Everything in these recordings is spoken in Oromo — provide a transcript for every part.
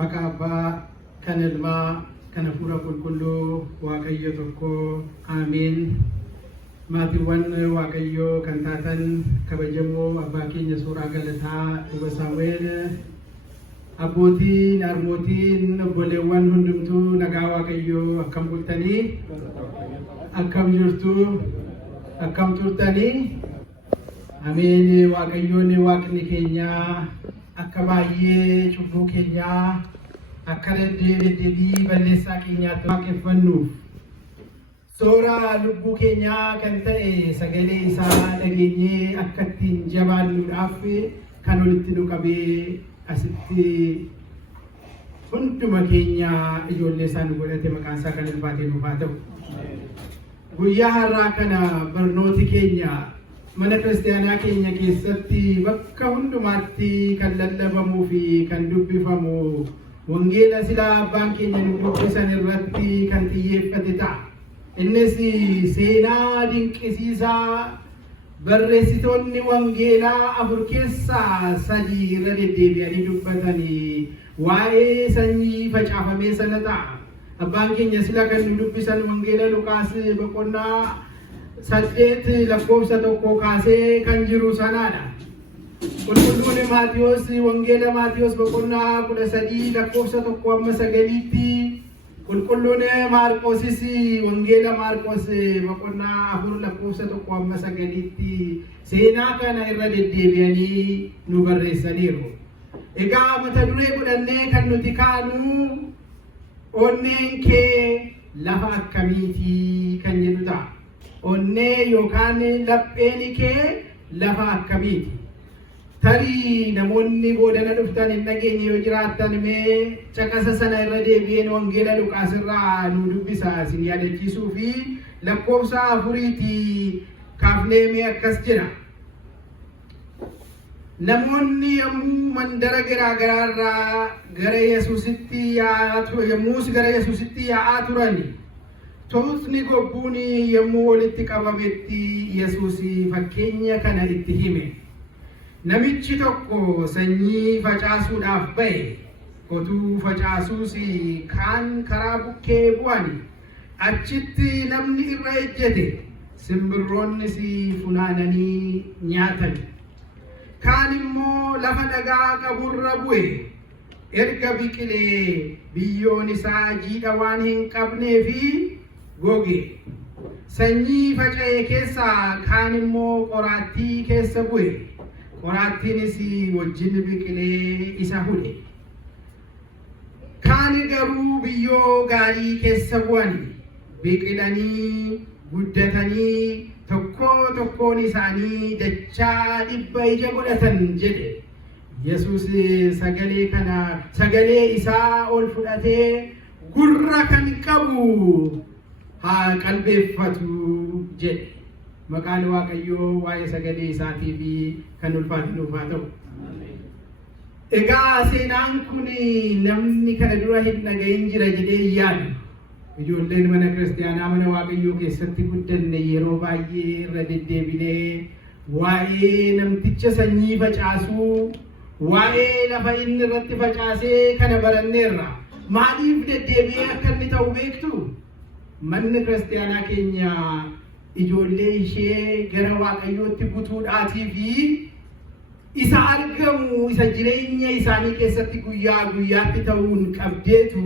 Maqaa Abbaa, kan Ilmaa, kan Hafuura Qulqulluu, Waaqayyo tokko, Ameen. Maatiiwwan Waaqayyoo kan taatan kabajamoo abbaa keenya Suuraa Galataa Luba Saawweel, abbootiin, harmootiin, obboleewwan hundumtuu nagaa Waaqayyoo akkam bultanii, akkam jirtu, akkam turtanii. Ameen. Waaqayyoon Waaqni keenya akka baay'ee cubbuu keenya akka deddeebii balleessaa keenyaatti waaqeffannuuf soora lubbuu keenya kan ta'e sagalee isaa dhageenyee akka ittiin jabaannuudhaaf kan walitti nu qabee asitti hunduma keenya ijoollee isaa nu godhate maqaan isaa kan ulfaatee nuuf haa ta'u. Guyyaa har'aa kana barnooti keenya mana kiristaanaa keenya keessatti bakka hundumaatti kan lallabamuu fi kan dubbifamu wangeela silaa abbaan keenya nu dubbisan irratti kan xiyyeeffate ta'a. Innis seenaa dinqisiisaa barreessitoonni wangeelaa 4 keessaa 3 irra deddeebi'anii dubbatanii waa'ee sanyii facaafamee sana ta'a. Abbaan keenya sila kan nu dubbisan wangeela Luqaas boqonnaa 8 lakkoofsa 1 kaasee kan jiru sanaadha. Qulqulluun Maatiyos wangeela Maatiyos boqonnaa 13 lakkoofsa 1 amma 9tti, qulqulluun Maarqosis wangeela Maarqos boqonnaa 4 lakkoofsa 1 amma 9tti seenaa kana irra deddeebi'anii nu barreessaniiru. Egaa mata duree godhannee kan nuti kaanu onneen kee lafa akkamiitii kan jedhu ta'a. Onnee yookaan lapheen kee lafa akkamiiti? Tarii namoonni boodana dhuftan hin dhageenye yoo jiraattan mee caqasa sana irra deebi'een wangeela Luqaas irraa nu dubbisa isin yaadachiisuu fi lakkoofsa 4 kaafnee mee akkas jira. Namoonni yommuu mandara garaa irraa gara Yesuusitti yaa'aa turani. Tuutni gobbuun yommuu walitti qabametti Yesuus fakkeenya kana itti hime. Namichi tokko sanyii facaasuudhaaf ba'e. Otuu facaasuus kaan karaa bukkee bu'ani. Achitti namni irra ejjete. Simbirroonnis funaananii nyaatan. Kaan immoo lafa dhagaa qaburra bu'e. Erga biqilee biyyoon isaa jiidha waan hin qabneefi goge. Sanyii faca'e keessaa kaan immoo qoraattii keessa bu'e. Qoraattiinis wajjin biqilee isa hudhe. Kaan garuu biyyoo gaarii keessa bu'an biqilanii guddatanii tokkoon isaanii dachaa 100 ija godhatan jedhe. Yesuus sagalee isaa ol fudhatee gurra kan qabu haa qalbeeffatu jedhe. Maqaan Waaqayyoo waa'ee sagalee isaatii fi kan ulfaatu nuuf haa ta'u. Egaa seenaan kun namni kana dura hin dhagahin jira jedhee yaadu. Ijoolleen mana kiristaanaa mana Waaqayyoo keessatti guddanne yeroo baay'ee irra deddeebinee waa'ee namticha sanyii facaasuu, waa'ee lafa inni irratti facaasee kana baranneerra. Maaliif deddeebi'ee akka inni ta'u beektu? Manni kiristaanaa keenya ijoollee ishee gara Waaqayyootti butuudhaatii fi isa argamu isa jireenya isaanii keessatti guyyaa guyyaatti ta'uun qabdeetu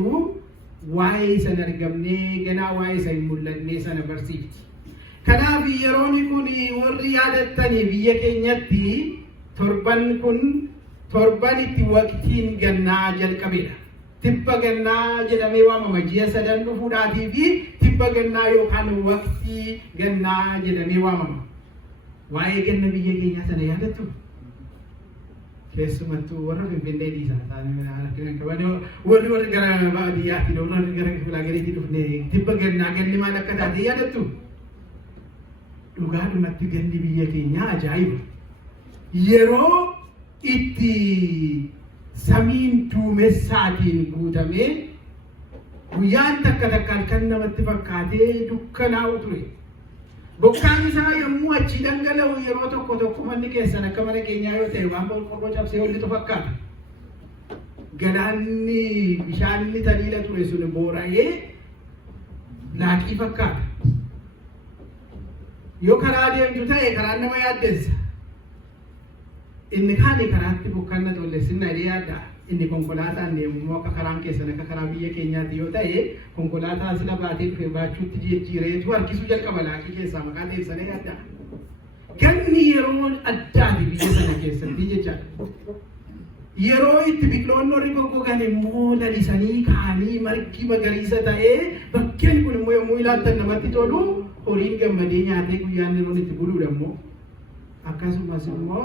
waa'ee isa hin argamnee ganaa waa'ee isa hin mul'annee sana barsiifti. Kanaaf yeroon kun warri yaadattanii biyya keenyatti torban itti waqtiin gannaa jalqabedha. Tibba gannaa jedhamee waamama. Ji'a 3 dhufuudhaatii fi tibba gannaa yookaan waqtii gannaa jedhamee waamama. Waa'ee ganna biyya keenyaa sana yaadattu? Keessumattuu warra Finfinnee dhiisaa warri gara baadiyyaatti warri gara filaagariitti dhufne tibba gannaa ganni maal akka taate yaadattu? Dhugaadhumatti ganni biyya keenyaa ajaa'iba. Yeroo itti samiin duumessaatiin guutamee guyyaan takka kan namatti fakkaatee dukkanaa'u ture. Bokkaan isaa yommuu achi dhangala'u yeroo tokko manni keessan akka mana keenyaa yoo ta'e waan qorqorroo cabsee hollitu fakkaata. galaanni bishaanni taliila ture sun boora'ee laaqii fakkaata. Yoo karaa deemtu ta'e karaan nama yaaddessa. Inni kaani karaatti bokkanna tolleessinna jedhee yaadda. Inni konkolaataan deemu immoo akka karaan keessan akka karaa biyya keenyaatti yoo ta'e konkolaataa sila baatee dhufe baachuutti jijjiireetu harkisuu jalqaba laaqii keessaa maqaa teessanii yaadda. Ganni yeroo addaati biyya sana keessatti jechaadha. Yeroo itti biqiloonni warri goggogan immoo lalisanii ka'anii margi magariisa ta'ee bakkeen kun immoo yommuu ilaaltan namatti tolu horiin gammadee nyaatee guyyaan yeroon itti buluudha immoo akkasumas immoo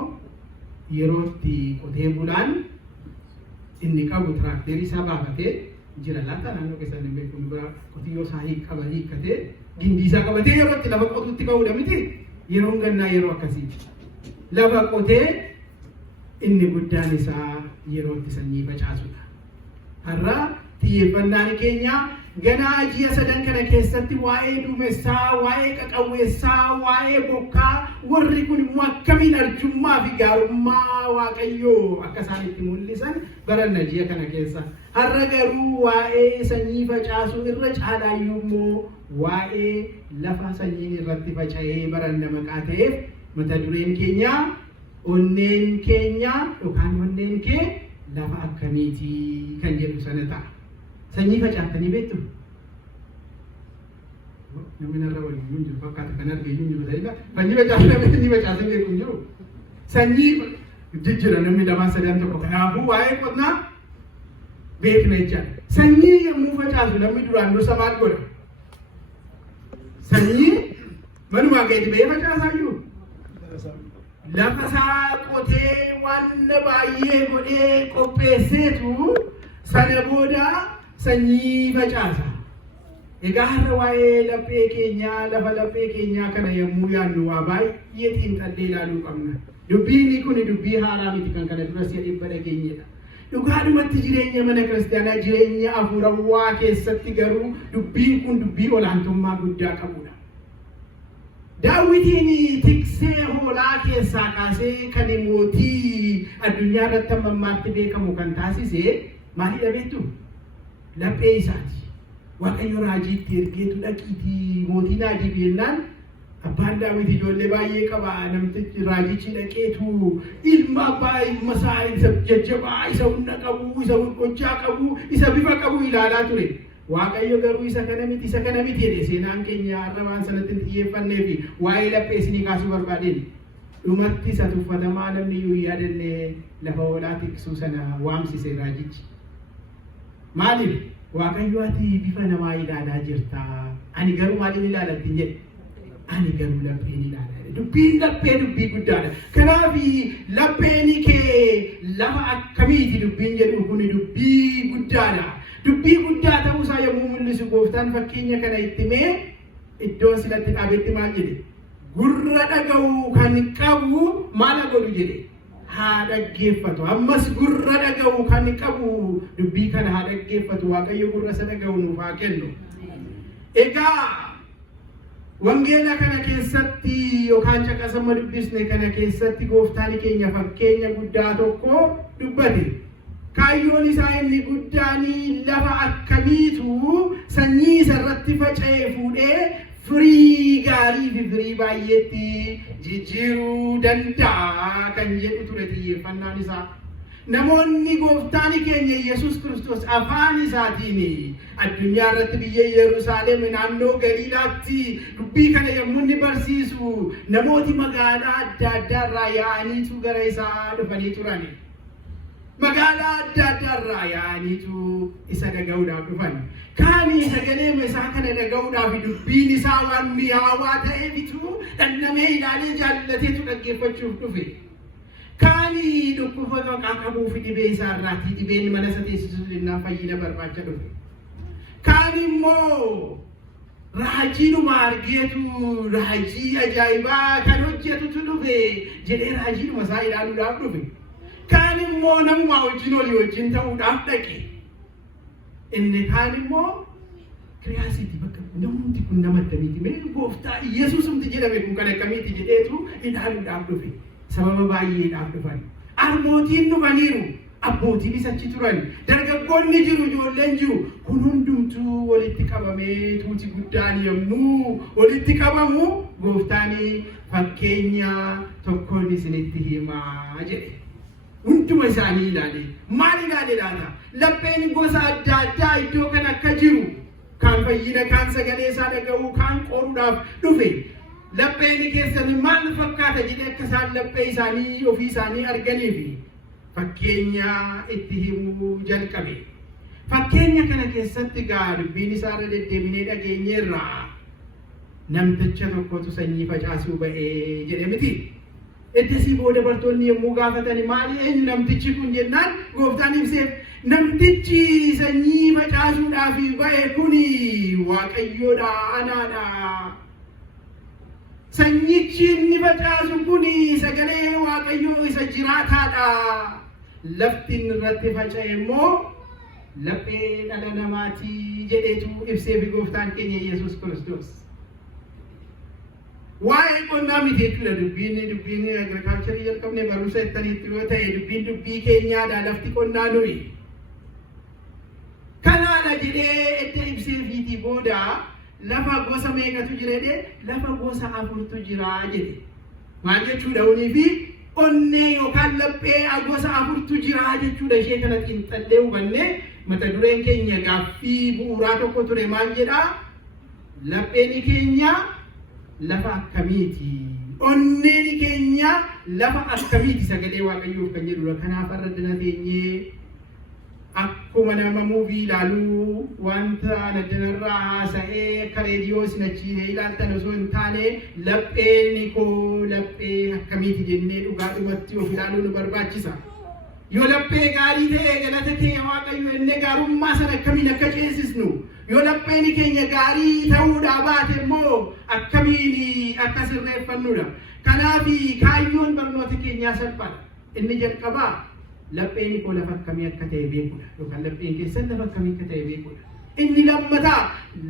yeroo itti qotee bulaan inni qabu tiraakteerii isaa baafatee jira laata naannoo keessan hin beeku bira qotiyyoo isaa hiikkatee gindii isaa qabatee yeroo itti lafa qotuutti ka'uudha miti yeroon gannaa yeroo akkasiiti. Lafa qotee inni guddaan isaa yeroo itti sanyii facaasudha. Har'a xiyyeeffannaan keenya ganaa ji'a sadan kana keessatti waa'ee duumessaa, waa'ee qaqawweessaa, waa'ee bokkaa warri kun immoo akkamiin arjummaa fi gaarummaa Waaqayyoo akka isaan itti mul'isan baranna ji'a kana keessa. Har'a garuu waa'ee sanyii facaasuu irra caalaayyuu immoo waa'ee lafa sanyiin irratti faca'ee baranna maqaa ta'eef mata dureen keenya onneen keenya yookaan onneen kee lafa akkamiitii kan jedhu sana ta'a. Sanyii facaaftanii beektu? Namni narra waliin hin jiru fakkaata kan argee hin jiru ta'edha. Sanyii facaasanii beeku hin jiru. Sanyii jijjiira namni lamaan sadan tokko kanaafuu waa'ee qonnaa beekna jechaadha. Sanyii yommuu facaasu namni duraan dursa maal godha? Sanyii manumaa gadi ba'ee facaasaa jiru. Lafa isaa qotee waan baay'ee godhee qopheesseetu sana booda sanyii facaasa. Egaa har'a waa'ee laphee keenyaa lafa laphee keenyaa kana yommuu yaadnu waa baay'ee xiinxallee ilaaluu qabna. Dubbiin kun dubbii haaraa miti kan kana dura si'a dhibba dhageenyedha. Dhugaadhumatti jireenya mana kiristaanaa jireenya hafuurawaa keessatti garuu dubbiin kun dubbii olaantummaa guddaa qabudha. Daawitiin tiksee hoolaa keessaa kaasee kan mootii addunyaa irratti ammammaatti beekamu kan taasise maalidha beektu? Laphee isaati. Waaqayyo raajiitti ergeetu dhaqiitii mootii naajii jennaan abbaan Daawit ijoollee baay'ee qaba. Namtichi raajichi dhaqeetu ilma abbaa ilma isaa isa jajjabaa isa humna qabu isa hojjaa qabu isa bifa qabu ilaalaa ture. Waaqayyo garuu isa kana miti jedhe seenaan keenya har'a waan sanatti xiyyeeffannee fi waa'ee laphee isinii kaasuu barbaadeen dhumatti isa tuffatamaa namni iyyuu yaadanne lafa hoolaa tiksuu sana waamsise raajichi. Maaliif? Waaqayyo ati bifa namaa ilaalaa jirta. Ani garuu maaliin ilaalatti jedhe? Ani garuu lapheen ilaalaa. Dubbiin laphee dubbii guddaadha. Kanaaf lapheen kee lafa akkamiiti dubbiin jedhu kun dubbii guddaadha. Dubbii guddaa ta'uusaa yommuu mul'isu gooftaan fakkeenya kana itti mee iddoo silatti dhaabetti maal jedhe? Gurra dhaga'u kan qabu maal godhu jedhe? Haa dhaggeeffatu. Ammas gurra dhaga'u kan qabu dubbii kana haa dhaggeeffatu. Waaqayyo gurra isa dhaga'u nuuf haa kennu. Egaa wangeela kana keessatti yookaan caqasama dubbisne kana keessatti gooftaan keenya fakkeenya guddaa tokko dubbate. Kaayyoon isaa inni guddaan lafa akkamiitu sanyii isarratti faca'ee fuudhee firii gaarii fi firii baay'eetti jijjiiruu danda'a kan jedhu ture xiyyeeffannaan isaa. Namoonni gooftaan keenya Yesuus Kiristoos afaan isaatiin addunyaa irratti biyya Yerusaalem naannoo Galiilaatti dubbii kana yommuu inni barsiisu namooti magaalaa adda addaa irraa yaa'aniitu gara isaa dhufanii turan. Magaalaa adda addaa irraa yaa'aniitu isa dhaga'uudhaaf dhufan. Kaanii sagalee isaa kana dhaga'uudhaaf dubbiin isaa waan mi'aawaa ta'eefitu dhandhamee ilaalee jaallateetu dhaggeeffachuuf dhufe. Kaanii dhukkuba maqaa qabuu fi dhibee isaa irraatii dhibeen mana isa teessisuu jennaan fayyina barbaacha dhufe. Kaanii immoo raajiidhuma argeetu raajii ajaa'ibaa kan hojjetutu dhufe jedhee raajiidhuma isaa ilaaluudhaaf dhufe. Kaan immoo namuma wajjin olii wajjin ta'uudhaaf dhaqe. Inni kaan immoo kiriyaasiiti bakka namni kun nama akkamiiti mee gooftaa Yesuusumti jedhame kun kan akkamiiti jedheetu ilaaluudhaaf dhufe. Sababa baay'eedhaaf dhufan. Harmootiin dhufaniiru. abbootiin isachi turan dargaggoonni jiru ijoolleen jiru kun hundumtuu walitti qabamee tuuti guddaan yommuu walitti qabamu gooftaan fakkeenya tokkoon isinitti himaa jedhe hunduma isaanii ilaale maal ilaale laata lapheen gosa adda addaa iddoo kan akka jiru kan fayyina kan sagalee isaa dhaga'uu kan qoruudhaaf dhufe lapheen keessan maal fakkaata jedhee akka isaan laphee isaanii ofii isaanii arganiif fakkeenya itti himuu jalqabe. Fakkeenya kana keessatti dubbiin isaa irra deddeebinee dhageenyeerra namticha tokkotu sanyii facaasuu ba'ee jedhe miti. Eddasii booda bartoonni yommuu gaafatan maali eenyu namtichi kun jennaan gooftaan ibseef namtichi sanyii facaasuudhaaf ba'e kuni Waaqayyoodha anaadha. Sanyichi inni facaasu kuni sagalee Waaqayyoo isa jiraataadha. Lafti irratti faca'e immoo laphee dhala namaatii jedheetu ibseef gooftaan keenya Yesuus Kiristoos. Waa'ee qonnaa miti jechuudha dubbiin agriikaalcharii jalqabne barumsa ittaniitti yoo ta'e dubbii keenyaadha lafti qonnaa nuyi. Kanaadha jedhee edda ibseefiitii booda lafa gosa meeqatu jira jedhee lafa gosa 4tu jira jedhe. Maal jechuudha unii fi onnee yookaan laphee gosa 4tu jira jechuudha ishee kana xiinxallee hubanne mata dureen keenya gaaffii bu'uuraa tokko ture maal jedhaa lapheen keenya lafa akkamiiti onneen keenya lafa akkamiiti sagalee Waaqayyoof kan jedhudha. Kanaaf irra dina teenyee akkuma nama muuvii ilaaluu wanta naddanarraa haasa'ee akka reediyoo sinachiisee ilaaltan osoo hin taane lapheen koo laphee akkamiiti jennee dhugaadhumatti of ilaaluu nu barbaachisa. Yoo laphee gaarii ta'e galata keenya Waaqayyo innee gaarummaa sana akkamiin akka ceesisnu yoo lapheen keenya gaarii ta'uudhaa baate immoo akkamiin akka sirreeffannudha. Kanaaf kaayyoon barnoota keenyaa salphaadha. Inni jalqabaa lapheen koo lafa akkamii akka ta'e beekudha yookaan lapheen keessan lafa akkamii akka ta'e beekudha. Inni lammataa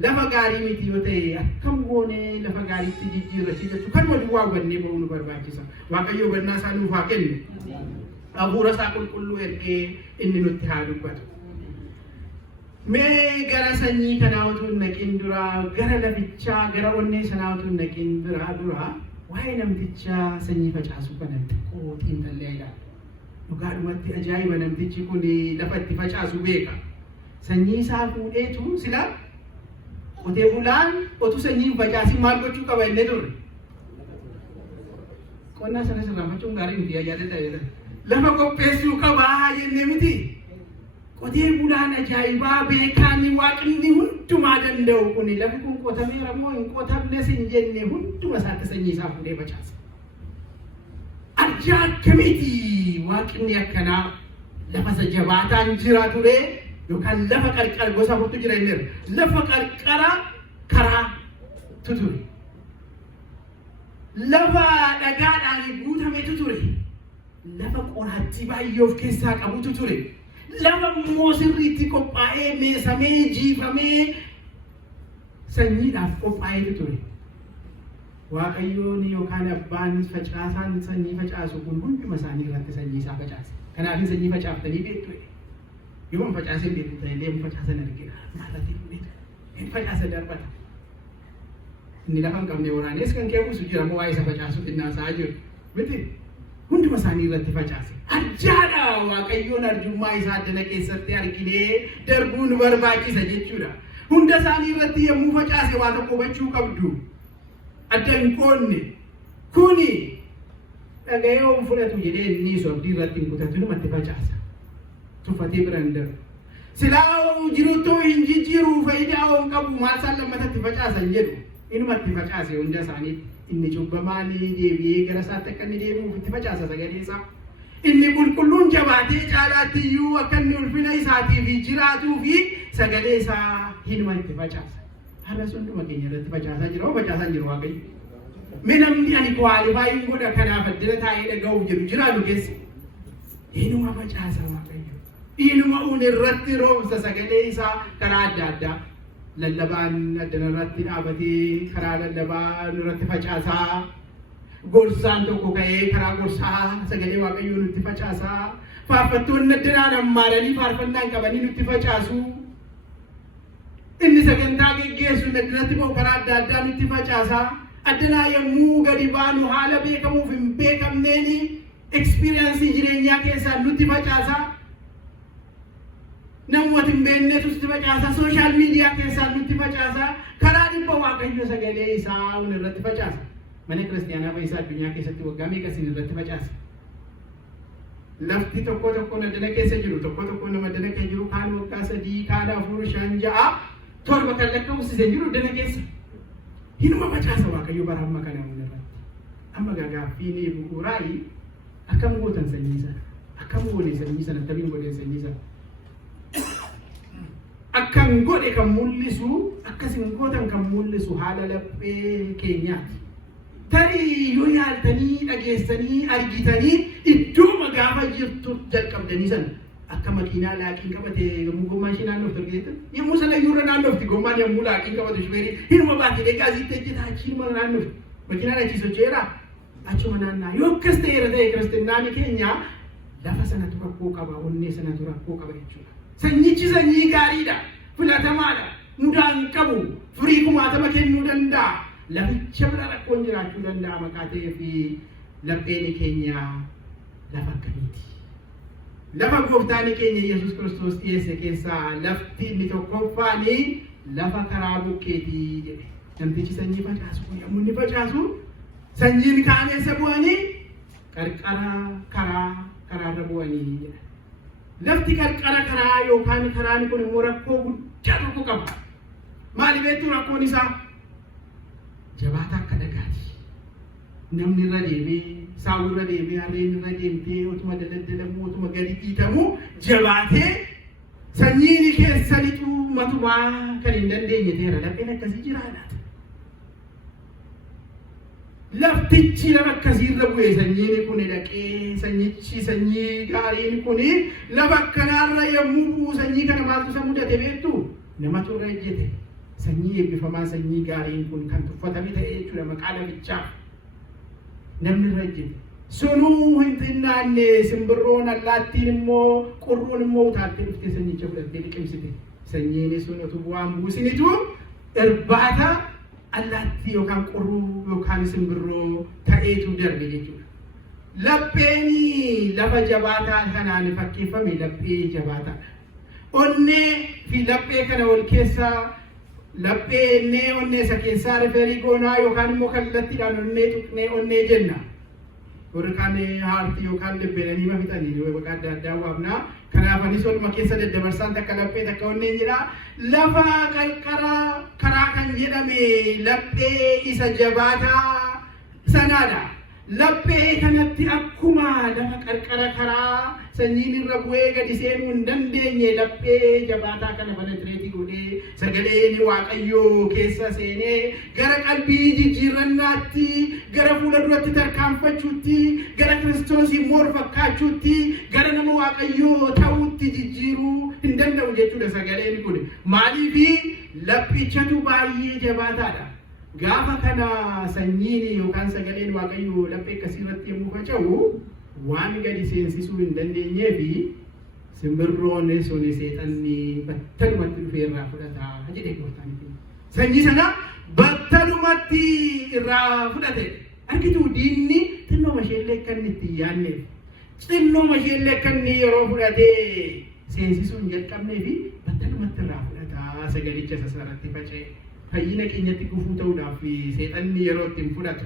lafa gaarii miti yoo ta'e akkam goonee lafa gaariitti jijjiirrachiifachuu kan waliin waa hubannee bahuu nu barbaachisa. Waaqayyo hubannaa isaa nuuf haa kennu. Hafuura isaa qulqulluu ergee inni nutti haa dubbatu. Mee gara sanyii kanaa utuu hin naqin dura gara lafichaa gara onnee sanaa utuu hin naqin dura waa'ee namticha sanyii facaasu kana xiqqoo xiinxallee ilaala. Dhugaadhumatti ajaa'iba namtichi kun lafa itti facaasu beeka. Sanyii isaa fuudheetu sila qotee bulaan otuu sanyii facaasin maal gochuu qaba inni ture. Qonnaa sana sirraanfachuun gaarii miti yaadata. Lafa qopheessuu qabaa jennee miti. Qotee bulaan ajaa'ibaa beekaan Waaqni hundumaa danda'u kun lafi kun qotameera moo hin qotamnes hin jenne hunduma isaatti sanyii isaa fuudhee facaasa. Arjaa akkamiiti Waaqni akkanaa lafa isa jabaataan jira ture yookaan lafa qarqara gosa 4tu jira inni lafa qarqara karaa ture. Lafa dhagaadhaan guutametu ture. Lafa qoraattii baay'ee of keessaa qabutu ture. Lafa immoo sirriitti qophaa'ee meesamee jiifamee sanyiidhaaf qophaa'etu ture. Waaqayyoon yookaan abbaan facaasaan sanyii facaasu kun hunduma isaanii irratti sanyii isaa facaase. Kanaaf sanyii facaaftanii beektu. Yoo facaasee beektu illee facaasan argina. Maalati hin facaasa darbata. Inni lafa hin qabne waraanes kan keewwisu jira moo waa'ee isa facaasu xinnaasaa jiru. Miti hunduma isaanii irratti facaase. Arjaadha Waaqayyoon arjummaa isaa addana keessatti arginee darbuu nu barbaachisa jechuudha. Hunda isaanii irratti yommuu facaase waa tokko hubachuu qabdu. Adda hin qoonne kuni dhaga'ee fudhatu jedhee inni sobdii irratti hin kutatu namatti facaasa. Tuffatee bira hin darbu. Silaa jiruttoo hin jijjiiruu faayidaa hin qabu maal isaan lammatatti facaasan jedhu inumatti facaase hunda isaanii inni cubbamaan deebi'ee gara isaatti akka inni deebi'uuf itti facaasa sagalee isaa. Inni qulqulluun jabaatee caalaatti iyyuu akka inni ulfina isaatiif jiraatuu fi sagalee isaa hinuma itti facaasa. Har'as hunduma keenya irratti facaasaa jira. Facaasaa jiru Waaqayyo. Mee namni ani kwaalifaayin godha kanaaf addana taa'ee dhaga'uuf jedhu jiraatu keessa. Inuma facaasa Waaqayyo. Inuma irratti roobsa sagalee isaa karaa adda addaa. Lallabaan addana irratti dhaabatee karaa lallabaa irratti facaasaa. Gorsaan tokko ka'ee karaa gorsaa sagalee Waaqayyoo nutti facaasaa. faarfattoonni addanaan ammaaranii faarfannaan qabanii nutti facaasu. Inni sagantaa geggeessu addanatti boqoraa adda addaa nutti facaasaa. Addanaa yommuu gadi baanu haala beekamuuf hin beekamneeni experience jireenyaa keessaa nutti facaasaa. Namoota hin beeknetu nutti facaasaa. Social media keessaa nutti facaasaa. Karaa dhibba Waaqayyo sagalee isaa irratti facaasa. Mana kiristaanaa fayyisaa addunyaa keessatti waggaa meeqa isin irratti facaasa? Lafti tokko tokko addana keessa jiru, tokko tokko nama addana keessa jiru, kaan waggaa 3, kaan 4, 5, 6, 7 kan lakkaa'uusisee jiru addana keessa. Hinuma facaasa Waaqayyo bara amma kana irratti. Amma gaaffiin bu'uuraayi akkam gootan sanyii sana, akkam goone sanyii sana, akkamiin godhe sanyii sana. Akkam godhe kan mul'isu, akkasin gootan kan mul'isu haala laphee keenyaati. Tarii yoo yaaltanii dhageessanii argitanii iddoo gaafa jirtu jalqabdanii sana akka makiinaa laaqiin qabate yommuu gommaan ishee naannoftu argeetan yommuu sana iyyuurra naannofti gommaan yommuu laaqiin qabatu shubeerii hinuma baatee gaasiitti hojjeta achiinuma naannofti makiinaan achii socho'eera achuma naannaa yoo akkas ta'eera ta'e kiristaanni keenya lafa sanatu rakkoo qaba onnee sanatu rakkoo qaba jechuudha. Sanyichi sanyii gaariidha, filatamaadha, mudaa hin qabu, firii kumaatama kennuu danda'a. Laficha bira rakkoon jiraachuu danda'a maqaa ta'ee fi lapheen keenya lafa akkamiiti? Lafa gooftaan keenya Yesuus Kiristoos dhiyeesse keessaa lafti inni tokkoffaan lafa karaa bukkeetii jedhe. Namtichi sanyii facaasu kun yommuu inni facaasu sanyiin kaan eessa bu'anii qarqara karaarra bu'anii jedha. Lafti qarqara karaa yookaan karaan kun immoo rakkoo guddaa tokko qaba. Maali beektu rakkoon isaa? Jabaata akka dhagaati. Namni irra deemee, saawwi irra deemee, harreen irra deemtee, otuma daldalamu, otuma gadi dhiitamu jabaatee sanyiin keessa lixuu matumaa kan hin dandeenye ta'eera. Lapheen akkasii jira laata? Laftichi lafa akkasiirra bu'ee sanyiin kun dhaqee sanyichi sanyii gaariin kun lafa akkanaarra yommuu bu'u sanyii kana maaltu isa mudate beektu? Namatu irra ejjete. Sanyii eebbifamaa sanyii gaariin kun kan tuffatame ta'ee jechuudha maqaa lafichaa. Namni irra ejjete. Sunuu hin xinnaanne simbirroon allaattiin immoo qurruun immoo utaaltee dhuftee sanyicha fudhattee liqimsite. Sanyiin sun utuu bu'aan buusinitu irbaata allaattii yookaan qurruu yookaan simbirroo ta'eetu darbe jechuudha. Lapheen lafa jabaataa kanaan fakkeeffame laphee jabaataadha. Onnee fi laphee kana wal keessaa laphee onnee isa keessaa rifeerii goonaa yookaan immoo kallattiidhaan onnee tuqnee onnee jenna. Warri kaan haartii yookaan lebbeenanii mafixanii bakka adda addaa waamnaa. Kanaaf anis olma keessa daddabarsaan takka laphee takka onnee jira. Lafa qarqara karaa kan jedhame laphee isa jabaataa sanaadha. Laphee kanatti akkuma lafa qarqara karaa sanyiin irra bu'ee gadi seenuu hin dandeenye laphee jabaataa kana penetrate godhee sagaleen Waaqayyoo keessa seenee gara qalbii jijjiirrannaatti gara fuula duratti tarkaanfachuutti gara Kiristoosii moor fakkaachuutti gara nama Waaqayyoo ta'uutti jijjiiruu hin danda'u jechuudha sagaleen kun. Maaliif laphichatu baay'ee jabaataadha. Gaafa kana sanyiin yookaan sagaleen Waaqayyoo laphee akkasiirratti yommuu faca'u waan gadi seensisuu hin dandeenyee fi simbirroon sun seexanni battalumatti dhufee irraa fudhata jedhee gooftaan. Sanyii sana battalumatti irraa fudhate. Argitu diinni xinnooma isheellee akka inni itti yaadneef xinnooma isheellee akka inni yeroo fudhatee seensisuu hin jalqabnee fi battalumatti irraa fudhata sagalicha sassaratti faca'e. Fayyina keenyatti gufuu ta'uudhaaf seexanni yeroo ittiin fudhatu.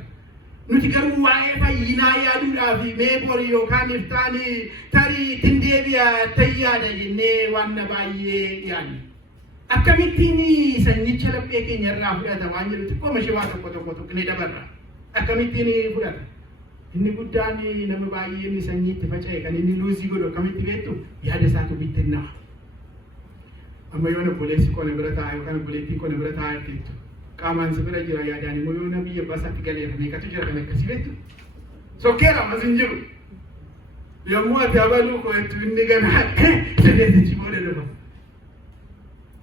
Nuti garuu waa'ee fayyinaa yaaduudhaaf mee borii yookaan iftaanii tarii ittiin deebi'a tayyaadha jennee waan baay'ee yaadne. Akkamittiin sanyicha laphee keenya irraa fudhata waan jiru xiqqooma shibaa tokko tuqnee dabarra. Akkamittiin fudhata? Inni guddaan nama baay'een sanyiitti faca'e kan inni luuzii godhu akkamitti beektu yaada isaatu bittinna'a. Amma yoo obboleessi koo na bira taa'e yookaan obboleettiin koo na bira taa'e jettu qaamaan si bira jira yaadaan immoo yoo biyya baasaatti galeera meeqatu jira kan akkasii beektu sokkeera ammas hin jiru yommuu ati abaluu koo jettu inni ganaa sadeetichi booda dhufa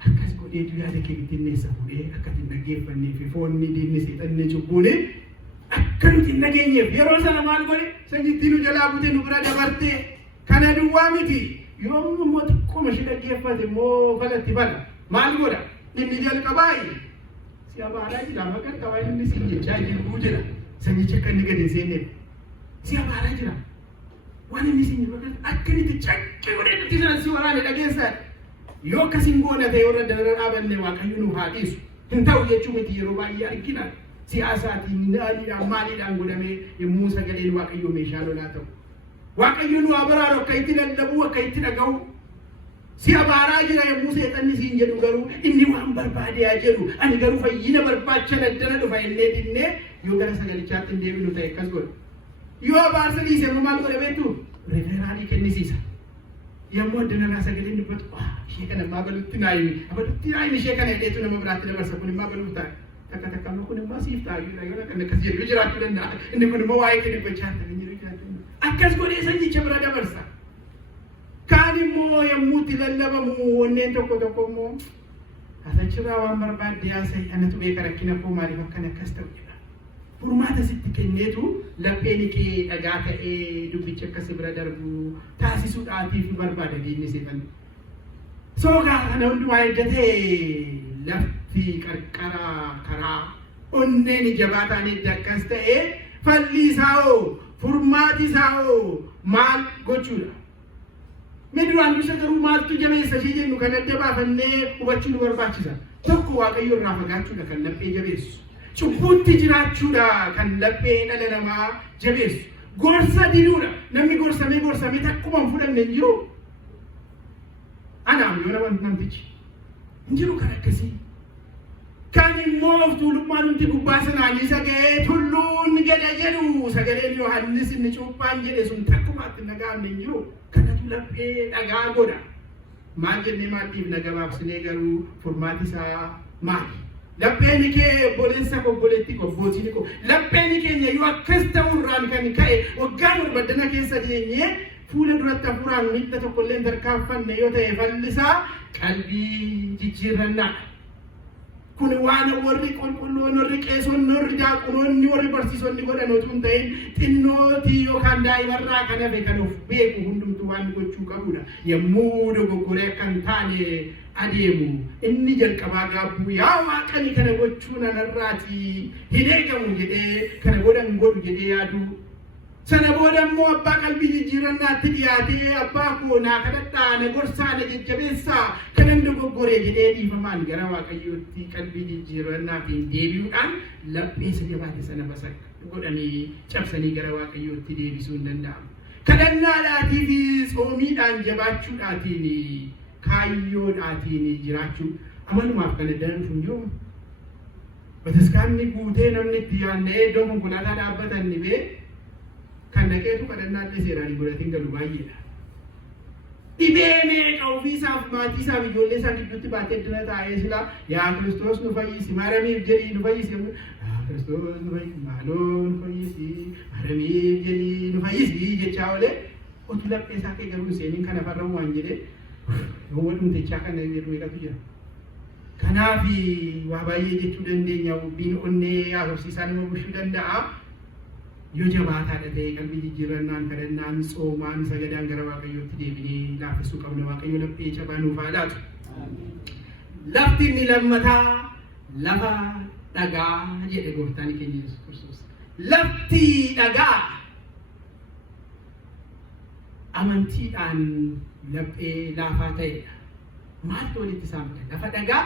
akkas godheetu yaada kee bittinneessa fuudhee akka itti dhaggeeffannee fi foonni diinni seexanni cubbuune akka nuti hin dhageenyeef yeroo sana maal godhe sanyittii nu jalaa bute nu bira dabartee kana duwwaa miti yoomuu immoo xiqqooma ishee dhaggeeffate immoo falatti bala maal godha inni jalqabaayi si abaaraa jira maqaan qabaa inni si jechaa jiru jira sanyicha akka inni gadi hin seenneef si abaaraa jira waan inni si jiru akka inni cakkee godhee nuti sana si waraane dhageessaa yoo akkasiin goona ta'e warra darara dhaabanne waaqayyo nu haa dhiisu hin ta'u jechuu miti yeroo baay'ee argina siyaasaatiin maaliidhaan godhamee yommuu sagaleen waaqayyo meeshaa lolaa ta'u waaqayyo nu abaraaru akka itti lallabuu akka itti dhaga'u si abaaraa jira yommuu seexanni siin jedhu garuu inni waan barbaade haa jedhu ani garuu fayyina barbaacha daddana dhufa illee dinnee yoo gara sagalichaatti hin deebinu ta'e akkas godha yoo abaarsa dhiise immoo maal godha beektu referaalii kennisiisa yommuu addanarraa sagaleen dubbatu ishee kana ammaa balutti naayimi ishee kana hidheetu nama biraatti dabarsa kun immoo baluu ta'a takka takka ammoo kun immoo siif ta'a yoo kan akkas jedhu jiraachuu danda'a inni kun immoo waa'ee kee dubbachaa ta'e jiru akkas godhee sanyicha bira dabarsa kaan immoo yommuu itti lallabamu wanneen tokko tokko immoo asachirraa waan barbaadde haasa'e anatu beeka rakkina koo maaliif akkan akkas ta'u jedha furmaata sitti kenneetu lapheen kee dhagaa ta'ee dubbicha akkasi bira darbu taasisuudhaatiif barbaada diinni seetan soogaa kana hundumaa eeggatee lafti qarqara karaa onneen jabaataan edda akkas ta'ee falli isaa hoo furmaati isaa hoo maal gochuudha Meduraan bisa garuu maaltu jabeessa ishee jennu kan adda baafannee hubachuu nu barbaachisa. Tokko waaqayyo irraa fagaachuudha kan laphee jabeessu. Cubbuutti jiraachuudha kan laphee dhala namaa jabeessu. Gorsa diduudha. Namni gorsamee takkuma hin fudhanne hin jiru. Anaaf yoo nama namtichi hin jiru kan akkasii. Kan immoo of tuulummaan nuti gubbaa sanaan isa ga'ee tulluun gada jedhu sagaleen Yohaannis inni cuuphaan jedhe sun takkumaatti nagaamne hin jiru. Kanatu laphee dhagaa godha. Maal jennee maaddiif nagabaabsinee garuu furmaati isaa maali? Lapheen kee obboleessa obboleetti obbootiin koo lapheen keenya yoo akkas ta'urraan kan ka'e waggaa barbaadana keessa jeenyee fuula duratti hafuuraan miidha tokkollee tarkaanfanne yoo ta'e fallisaa qalbii jijjiirrannaadha. Kun waan warri qulqulloon warri qeesonni warri daaqunoonni warri barsiisonni godhan otoo hin ta'in xinnootii yookaan daa'imarraa kan hafe kan of beeku hundumtuu waan gochuu qabudha. Yommuu dogoggoree akka hin taane adeemu inni jalqabaa gaabbuu yaa waaqani kana gochuun anarraatii hin eegamu jedhee kana godhan godhu jedhee yaadu. Sana booda immoo abbaa qalbii jijjiirannaatti dhiyaatee abbaa koo naa kadhadhaa na gorsaa na jajjabeessaa kanan dogoggoree jedhee dhiifamaan gara waaqayyootti qalbii jijjiirannaatiin deebi'uudhaan laphee isa jabaate sana basa godhanii cabsanii gara waaqayyootti deebisuu hin danda'amu. Kadhannaadhaatii fi tsoomiidhaan jabaachuudhaatiin kaayyoodhaatiin jiraachuu amalumaaf kana danfu hin jiru. Bataskaanni guutee namni itti yaanna'ee iddoo konkolaataa dhaabbatan ni bee kan naqeetu kadhannaallee seeraan godhatiin galu baay'eedha. Dhibee meeqa ofiisaaf maatii isaaf ijoollee isaa gidduutti baatee dina taa'ee sila yaa Kiristoos nu fayyisi maramiif jedhii nu fayyisi yaa Kiristoos nu fayyisi maaloo nu fayyisi maramiif jedhii nu fayyisi jechaa olee otu laphee isaa kee garuu seeniin kana farramu waan jedhee yoo wadhumtichaa kana jedhu meeqatu jira. Kanaaf waa baay'ee jechuu dandeenya biin onnee haasofsiisaa nama bushuu danda'a. Yoo jabaataadha ta'e qalbii jijjiirannaan kadhannaan tsoomaan sagadaan gara waaqayyootti deebinee laaffisuu qabna waaqayyo laphee cabaa nuuf haa laatu. Lafti inni lammataa lafa dhagaa jedhe gooftaan keenya Yesuus Kiristoos. Lafti dhagaa amantiidhaan laphee laafaa ta'edha. Maaltu walitti saamudha? Lafa dhagaa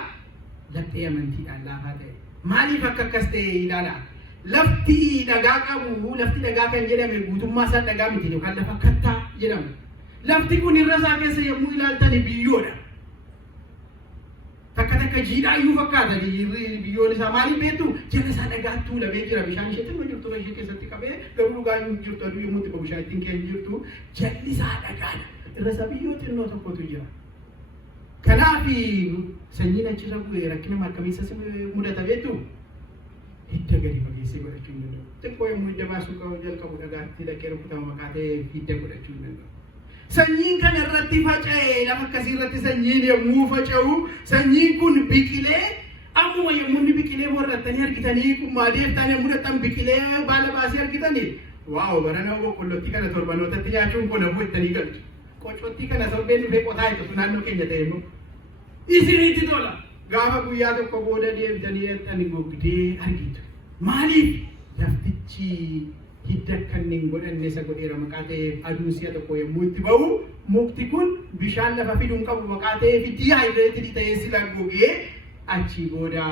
laphee amantiidhaan laafaa ta'e. Maaliif akka akkas ta'e ilaalaa? Lafti dhagaa qabu lafti dhagaa kan jedhame guutummaa isaa dhagaa miti yookaan lafa kattaa jedhama. Lafti kun irra isaa keessa yommuu ilaaltan biyyoodha. Takka takka jiidhaayyuu fakkaata biyyoon isaa maaliif beektu jala isaa dhagaatti tuulamee jira bishaan ishee xinnoo jirtu ishee keessatti qabee garuu dhugaan jirtu aduu yommuu xiqqoo bishaan ittiin keessa jirtu jalli isaa dhagaadha. Irra isaa biyyoo xinnoo tokkotu jira. Kanaaf sanyiin achirra bu'ee rakkina akkamiissas mudata beektu. Hidda gadi fageessee godhachuu hin danda'u. Xiqqoo yommuu hidda baasuu qabu jalqabu dhagaatti dhaqee rukutama maqaa ta'e hidda godhachuu hin danda'u. Sanyiin kana irratti faca'ee lafa akkasii irratti sanyiin yommuu faca'u sanyiin kun biqilee ammuma yommuu inni biqilee morrattanii argitanii kummaa deeftanii mudatan biqilee baala baasee argitanii waaw barana boqqollootti kana torbanootatti nyaachuun kun ammoo ittanii galchu. qocotti kana sorbeen dhufee qotaa itti naannoo keenya ta'e immoo isinitti tola. Gaafa guyyaa tokko booda deemtanii ani gogdee argitu. Maaliif laftichi hidda kanneen godhanne isa godheera maqaa ta'eef aduun si'a tokko yommuu itti ba'u mukti kun bishaan lafa fiduun qabu maqaa ta'eef itti haayireetii ta'ee sila gogee achii booda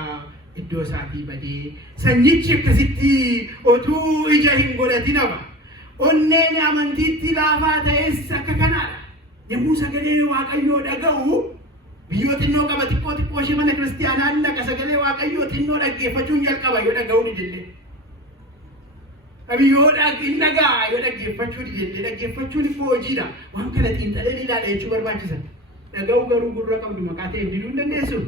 iddoo isaatii badee sanyichi akkasitti otuu ija hin godhatin haba. Onneen amantiitti laafaa ta'es akka kanaadha. Yommuu sagalee Waaqayyoo dhaga'u biyyoo xinnoo qaba xiqqoo ishee mana kiristiyaanaa naqa sagalee Waaqayyoo xinnoo dhaggeeffachuun jalqaba yoo dhaga'uu ni jenne. Biyyoo dhagaa yoo dhaggeeffachuu ni jenne dhaggeeffachuun immoo hojiidha. Waan kana xiinxalee ilaala jechuu barbaachisa. Dhaga'uu garuu gurra qabdu maqaa ta'e diduu hin dandeessu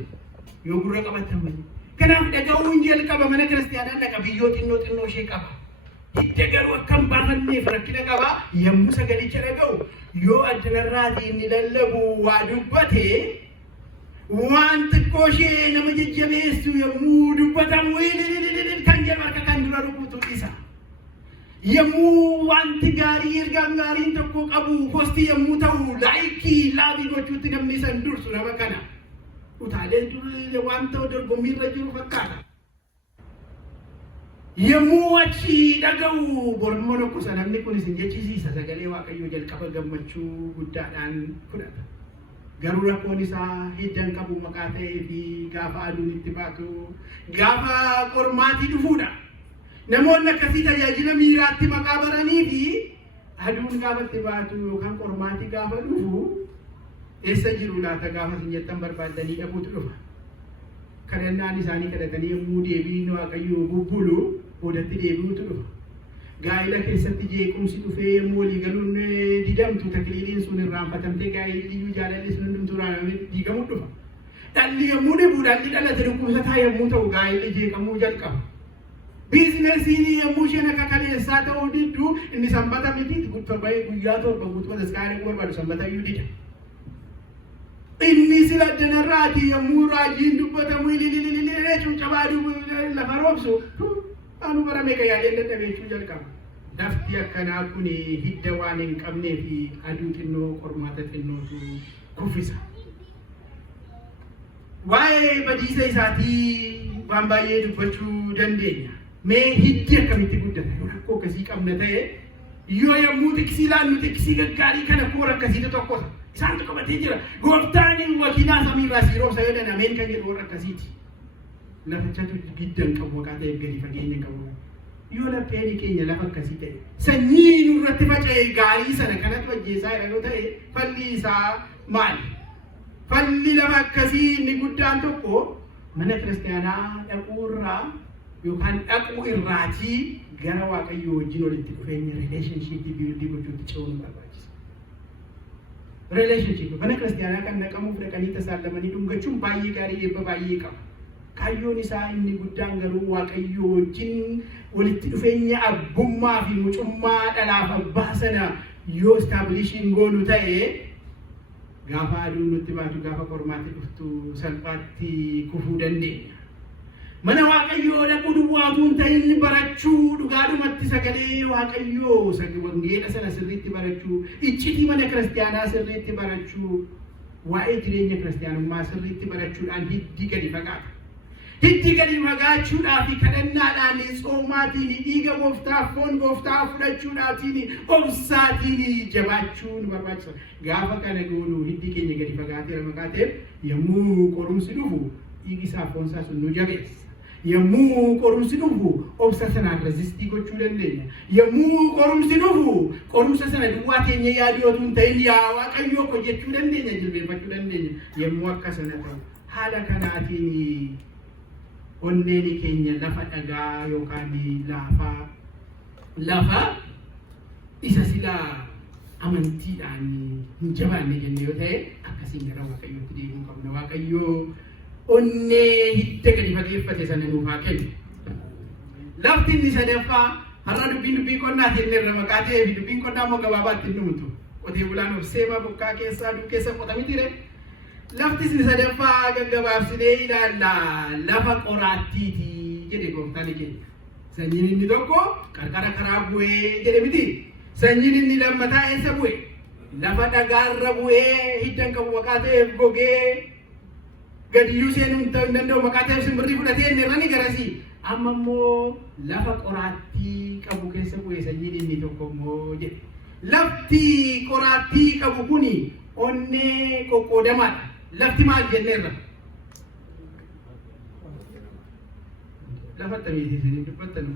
yoo gurra qabattamu. Kanaaf dhaga'uun jalqaba mana kiristiyaanaa naqa biyyoo xinnoo ishee qaba. Hidda garuu akkam baafanneef rakkina qaba yommuu sagalicha dhaga'u yoo addanarraatii inni lallabu waa dubbate waan xiqqoo ishee nama jajjabeessu yommuu dubbatamu kan jedhu harka kan dura rukutu isa. Yommuu wanti gaarii ergaan gaariin tokko qabu posti yommuu ta'u laayikii laabii gochuutti namni san dursu nama kana. Utaalee dur waan ta'u dorgommiirra jiru fakkaata. Yommuu achi dhaga'u bormoo nokkusa namni kun isin jechisiisa sagalee Waaqayyoo jalqaba gammachuu guddaadhaan fudhata. Garuu rakkoon isaa hiddan qabu maqaa ta'ee fi gaafa aduun itti baatu gaafa qormaatii dhufuudha. Namoonni akkasii tajaajila miiraatti maqaa baranii fi aduun gaafa itti baatu yookaan qormaatii gaafa dhufu eessa jiru laata gaafa isin jettan barbaaddanii dhabuutu dhufa. Kadhannaan isaanii kadhatanii yommuu deebiin Waaqayyoo bubbulu boodatti deebi'uutu dhufa. Gaa'ila keessatti jeequmsi dhufee yommuu walii galuun didamtu takliiliin sun irraanfatamtee gaa'illi jaalalli sun hundumtuu raanamee diigamuu dhufa. Dhalli yommuu dhibu dhalli dhalate dhukkubsataa yommuu ta'u gaa'illi jeeqamuu jalqaba. Biizinesiin yommuu isheen akka kaleessaa ta'uu diddu inni sanbata miti guyyaa torba guutuu taskaarii barbaadu sanbata iyyuu dida. Inni sila addanarraati yommuu raajiin dubbatamu cuucabaaduu lafa roobsu anu barame gayyaaleen dadhabeechuu jalqaba. Lafti akkanaa kun hidda waan hin qabnee fi aduu xinnoo qormaata xinnootu kuffisa. Waa'ee badiisa isaatii waan baay'ee dubbachuu dandeenya. Mee hiddi akkamitti guddata rakkoo akkasii qabna ta'e yoo yommuu tiksii laannu tiksii gaggaarii kana koora akkasiitu tokkosa. Isaan qabatee jira. Gooftaan makiinaa samiirraa siiroosa yoo danameen kan jedhu warra akkasiiti. Lafachatu giddan qabu maqaa ta'eef gadi fageenya qabu. Yoo lapheen keenya lafa akkasii ta'e sanyii nurratti faca'e gaarii sana kanatti wajjeessaa yoo ta'e falli isaa maali? Falli lafa akkasii inni guddaan tokko mana kiristiyaanaa dhaquurraa yookaan dhaquu irraatii gara Waaqayyoo wajjin walitti dhufeenya rileeshinshiippii biildii gochuutti ce'uu nu barbaachisa. Relationship mana kiristiyaanaa kan naqamuuf dhaqanii tasaallamanii dhungachuun baay'ee gaarii eebba baay'ee qaba. Kaayyoon isaa inni guddaan garuu Waaqayyoo wajjin walitti dhufeenya abbummaa fi mucummaa dhalaaf abbaa sana yoo estaablishiin goonu ta'e gaafa aduun nutti baatu gaafa qormaatti dhuftu salphaatti kufuu dandeenya. Mana Waaqayyoo dhaquu duwwaatuun ta'in barachuu dhugaadhumatti sagalee Waaqayyoo wangeela sana sirriitti barachuu iccitii mana kiristiyaanaa sirriitti barachuu waa'ee jireenya kiristiyaanummaa sirriitti barachuudhaan hiddi gadi fagaata. Hiddi gadi fagaachuudhaa fi kadhannaadhaan soomaatiin dhiiga gooftaaf foon gooftaa fudhachuudhaatiin obsaatiin jabaachuun barbaachisa. Gaafa kana goonu hiddi keenya gadi fagaateera maqaa ta'eef yommuu qorumsi dhufu dhiigi isaa foon isaa sun nu jabeessa. Yommuu qorumsi dhufu obsa sanaan resistii gochuu dandeenya. Yommuu qorumsi dhufu qorumsa sana duwwaa keenya yaaduu otoo hin ta'in yaa Waaqayyoo ko jechuu dandeenya jilbeeffachuu dandeenya. Yommuu akka sana ta'u haala kanaatiin onneen keenya lafa dhagaa yookaan lafa isa silaa amantiidhaan hin jabaanne jennee yoo ta'e akkasiin gara Waaqayyootti deemuu qabna. Waaqayyoo onnee hidda gadi fageeffate sana nuuf haa kennu. Lafti inni sadaffaa har'a dubbiin qonnaatiin irra maqaa ta'ee fi dubbiin qonnaa immoo gabaabaatti hin dhumtu. Qotee bulaan of seema bokkaa keessaa aduu keessa qotamiti re. Lafti inni sadaffaa gaggabaabsinee ilaalla lafa qoraattiiti jedhe gooftaan keenya. Sanyiin inni tokko qarqara karaa bu'ee jedhe miti. Sanyiin inni lammataa eessa bu'e? lafa dhagaarra bu'ee hiddan qabu maqaa ta'eef gogee gadiyyuu seenuu hin danda'u maqaa ta'eef simbirrii fudhatee inni irra ni garasii. Amma immoo lafa qoraattii qabu keessa bu'ee sanyiin inni tokko immoo jedhe. Lafti qoraattii qabu kuni onnee qoqqoodamaadha. Lafti maal jenneerra? Lafa tamiiti isin dubbattan.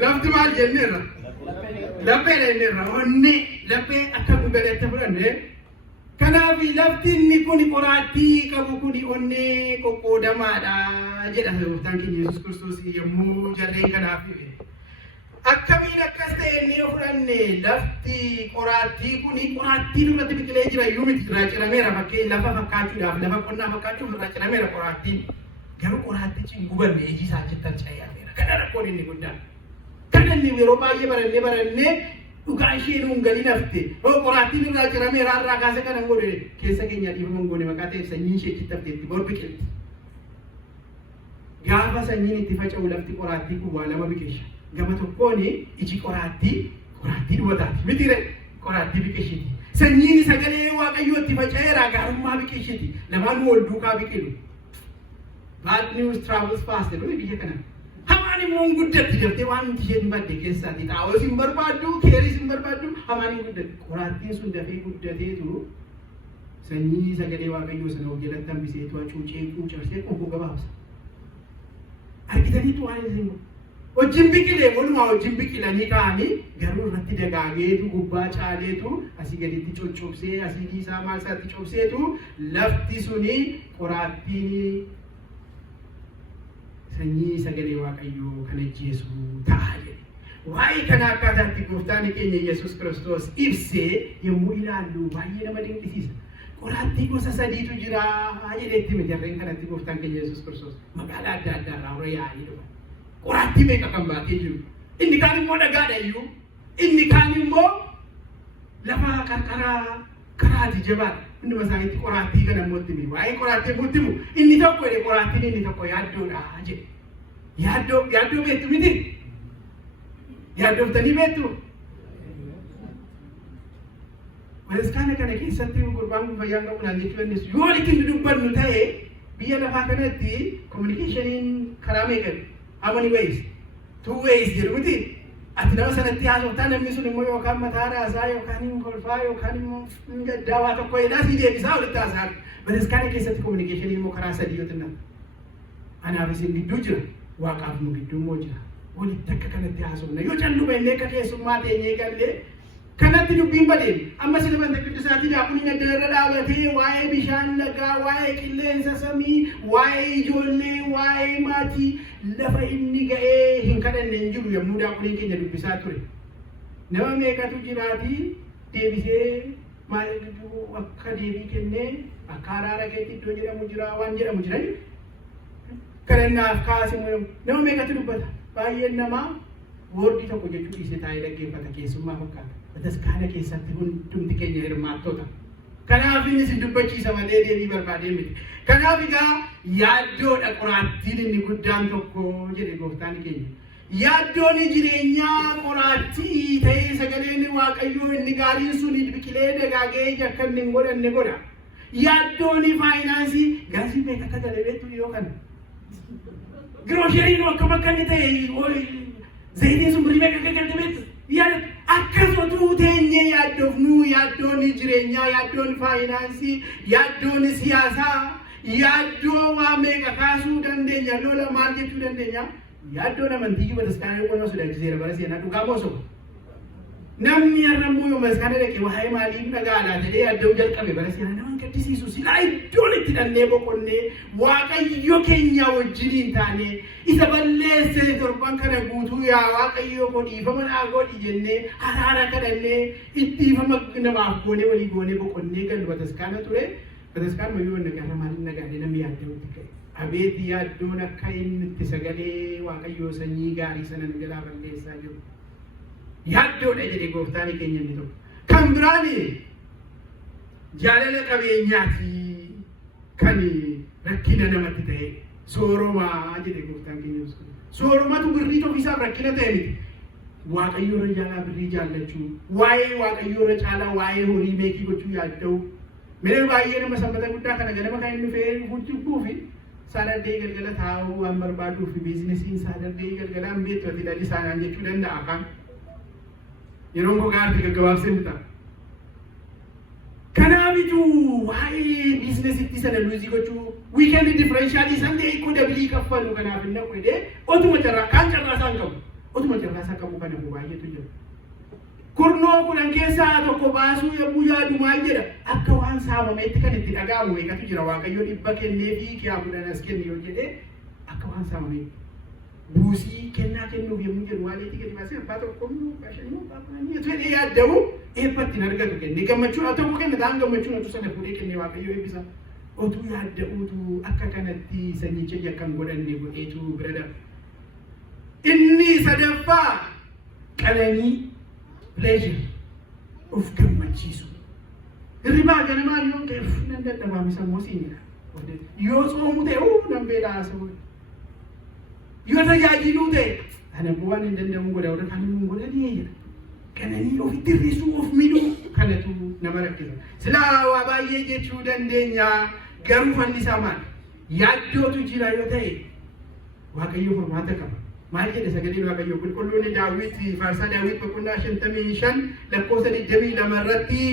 Lafti maal jenneerra? Laphee jenneerra. Onnee laphee akka gugaleetta fudhanne. Kanaaf lafti inni kun qoraattii qabu kun onnee qoqqoodamaadha jedha Gooftaan keenya Yesuus Kiristoos yommuu jarreen kanaaf hime. Akkamiin akkas ta'e inni yoo fudhanne lafti qoraattii kun qoraattii duratti biqilee jira iyyuu miti irraa cirameera bakkee lafa fakkaachuudhaaf lafa qonnaa fakkaachuuf irraa cirameera qoraattiin. Garuu qoraattichi hin gubanne iji isaa achitti harca'eera. Kana rakkoon inni guddaan. Kan inni yeroo baay'ee barannee dhugaa ishee nuun gadi nafte qoraattiin irraa cirameera irraa kaasee kana hin godhe keessa keenya dhiifama hin goone maqaa ta'eef sanyiin ishee achitti hafteetti bor biqilti. Gaafa sanyiin itti faca'u lafti qoraattii kun waa lama biqilcha. Gama tokkoon iji qoraattii duwwataati. Mitire qoraattii biqilchiti. Sanyiin sagalee Waaqayyoo itti faca'eera gaarummaa biqilchiti. Lamaan wal duukaa biqilu. Bad news travels fast. Biyya kana. Hamaan immoo guddatti jettee waan isheen badde keessaati. Xaa'oos hin barbaaddu, keeris hin barbaaddu, hamaan hin guddatti. Qoraattiin sun dafee guddateetu sanyii sagalee Waaqayyoo sana of jalatti hambiseetu hacuucee quucarsee qonkoo gabaabsa. Argitaniitu waan isin wajjin biqilee walumaa wajjin biqilanii ka'anii garuu irratti dagaageetu gubbaa caaleetu asii gaditti coccobsee asii isaa maal isaatti cobseetu lafti suni qoraattiin sanyii sagalee Waaqayyoo kan ajjeesu ta'a jedhe. Waa'ee kana akkaataatti Gooftaan keenya Yesuus Kiristoos ibsee yommuu ilaallu baay'ee nama dinqisiisa. Qoraattii gosa sadiitu jira jedheetti jarreen kanatti Gooftaan keenya Yesuus Kiristoos magaalaa adda addaarraa hora yaa'anii dhufa. Qoraattii meeqa kan baatee jiru? Inni kaan immoo dhagaadha iyyuu. Inni kaan immoo lafa qarqaraa karaati jabaadha. Hunduma isaaniitti qoraattii kana immoo itti himu. Waa'ee qoraattii immoo itti himu. Inni tokko jedhe qoraattiin inni tokko yaaddoodha jedhe. Yaaddoo beektu miti? Yaaddooftanii beektu? Waliskaana kana keessatti gurbaan kun fayyaan qabu naan jechuu dandeessu. Yoo walitti dubbannu ta'e biyya lafaa kanatti communicationin karaa meeqan? How many ways? 2 ways jedhu miti? Ati nama sanatti haasoftaa namni sun immoo yookaan mataa raasaa yookaan kolfaa yookaan immoo gaddaa waa tokko jedhaa si deebisaa walitti haasaa. Waliskaana keessatti communicationin immoo karaa sadii yoo xinna. Anaaf isin gidduu jira. Waaqaaf nu gidduu immoo jira. Walitti akka kanatti haasofna. Yoo callu beellee akka keessummaa teenyee gallee kanatti dubbiin badeen amma sila banta qiddusaatti daakuniin adda irra dhaabatee waa'ee bishaan lagaa, waa'ee qilleensa samii, waa'ee ijoollee, waa'ee maatii lafa inni ga'ee hin kadhanne hin jiru yommuu daakuniin keenya dubbisaa ture. Nama meeqatu jiraati deebisee maal akka deebii kennee akka araara keetti iddoo jedhamu jira waan jedhamu jirani. Kadhannaaf kaasimu nama meeqatu dubbata? Baay'een namaa woordii tokko jechuu dhiisee taa'ee dhaggeeffata keessummaa fakkaata. Bataskaana keessatti hundumti keenya hirmaattota. Kanaaf inni si dubbachiisa malee deebii barbaadee miti. Kanaaf egaa yaaddoodha qoraattiin inni guddaan tokko jedhe Gooftaan keenya. Yaaddoon jireenyaa qoraattii ta'ee sagaleen Waaqayyoo inni gaariin sun biqilee dagaagee akka inni hin godhanne godha. Yaaddoon faayinaansii gaasii meeqa akka dalabeettu yoo kana. Giroosheeriin akkam akka inni ta'e zayitiin sun birii meeqa akka galdabeettu. Akkasuma teenyee yaaddoofnu yaaddoon jireenyaa, yaaddoon faayinaansii, yaaddoon siyaasaa, yaaddoo waa meeqa kaasuu dandeenya, lola maal jechuu dandeenya? Yaaddoon amantii bataskaana qolma sodaachiseera bara seenaa dhugaa moo soba? Namni har'ammoo yoo bataskaana dhaqee waa'ee maaliif dhaga'alaa jedhee yaaddoo jalqabe bara seenaa nama gaddisiisu silaa iddoon itti dhannee boqonnee Waaqayyo keenya wajjiniin taanee isa balleessee torban kana guutuu yaa Waaqayyo koo dhiifama naa godhi jennee araara kadhannee dhiifama namaaf goonee walii goonee boqonnee gallu bataskaana ture. Bataskaan mayyuu nagaa maaliin nagaadhee namni yaaddootti ka'e. Abeet yaaddoon akka inni itti sagalee Waaqayyoo sanyii gaarii sana jalaa balleessaa jiru. Yaaddoodha jedhe Gooftaan keenya inni tokko. Kan biraani jaalala qabeenyaati kan rakkina namatti ta'e sooromaa jedhe Gooftaan keenya. Sooromatu birrii ofiisaaf rakkina ta'e miti. waaqayyo irra jaalaa birrii jaallachuu waa'ee waaqayyo irra caalaa waa'ee horii meekii gochuu yaadda'u mee baay'ee nama sanbata guddaa kana ganama kan inni dhufee guddibbuu fi saadardee galgala taa'uu waan barbaaduu fi biizinesiin saadardee galgalaan beektu ati dhalli isaanaan jechuu danda'a kan yeroon gogaatti gaggabaabsee bitaa. Kanaafuu waa'ee biizinesiitti sana luuzii gochuu wiikendi differentiaalii sandee ikkoo dabilii kaffalu kanaaf hin naqu otuma carraa kaan carraa isaan qabu otuma carraa isaa qabu kanaaf baay'eetu jira. Kurnoo kudhan keessaa tokko baasuu yommuu yaadu maal jedha akka waan saamameetti kan itti dhaga'amu beekatu jira waaqayyo 100 kennee fi kiyaa 10 as kenne yoo jedhee akka waan saamameetti buusii kennaa kennuuf yommuu jedhu waaleetti gadi baasee abbaa tokko bashannoo qabaanii jedhee yaaddamu eebbatti hin argatu kenne gammachuu haa ta'u kenna ta'an gammachuun otuu sana fuudhee kennee waaqayyo eebbisa otuu yaadda'uutu akka kanatti sanyicha yakkan godhanne godheetu bira darba. Inni sadaffaa qananii pleasure of gammachiisu. Hirribaa ganamaa yoo ta'eef nan dadhabaame sammuu siinidha. Yoo soomu ta'e nan beelaa haasa'u. Yoo tajaajiluu ta'e ana bu'aan hin danda'amu godha warra kan hin godhanii jira. Qananii ofitti hir'isuu of miidhuu kanatu nama rakkisa. Silaa waa baay'ee jechuu dandeenya garuu fanni isaa maali? Yaaddootu jira yoo ta'e waaqayyo furmaata qaba. Maal jedhe sagaleen waaqayyo qulqulluun Daawit faarsaa Daawit boqonnaa 55 lakkoofsa 22 irratti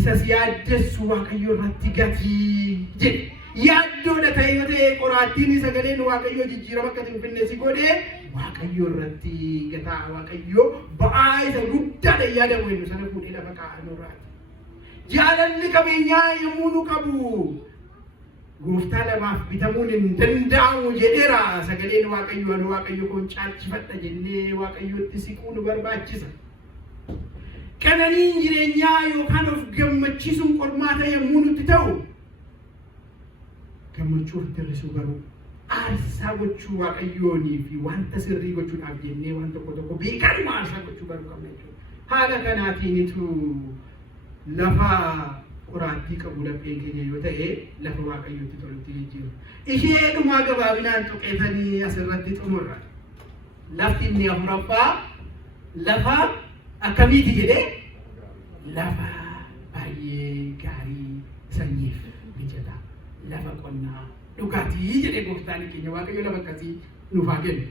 isas yaaddessu waaqayyo irratti gatii jedhe. Yaaddoodha ta'e yoo ta'e qoraattiin sagaleen waaqayyo jijjiirama akka hin finne si godhe waaqayyo irratti gataa waaqayyo ba'aa isa guddaadha yaadamu inni sana fuudhee lafa kaa'anurraati. Jaalalli qabeenyaa yommuu nu qabu gooftaa lamaaf bitamuun hin danda'amu jedheera sagaleen waaqayyo anu waaqayyo kun caalchifadha jennee waaqayyotti siquu nu barbaachisa. Qananiin jireenyaa yookaan of gammachiisuun qormaata yommuu nutti ta'u gammachuu ofitti hir'isuu garuu aarsaa gochuu waaqayyoonii fi wanta sirrii gochuudhaaf jennee waan tokko beekanuma aarsaa gochuu garuu qabna jechuudha. Haala kanaatiinitu lafa qoraattii qabu lapheen keenya yoo ta'e lafa waaqayyootti tolutti jijjiiru. Ishee dhumaa gabaabinaan tuqeetanii asirratti xumurra. Lafti inni afuraffaa lafa akkamiiti jedhee lafa baay'ee gaarii sanyiif mijataa lafa qonnaa dhugaatii jedhee gooftaan keenya waaqayyo lafa akkasii nuuf haa kennu.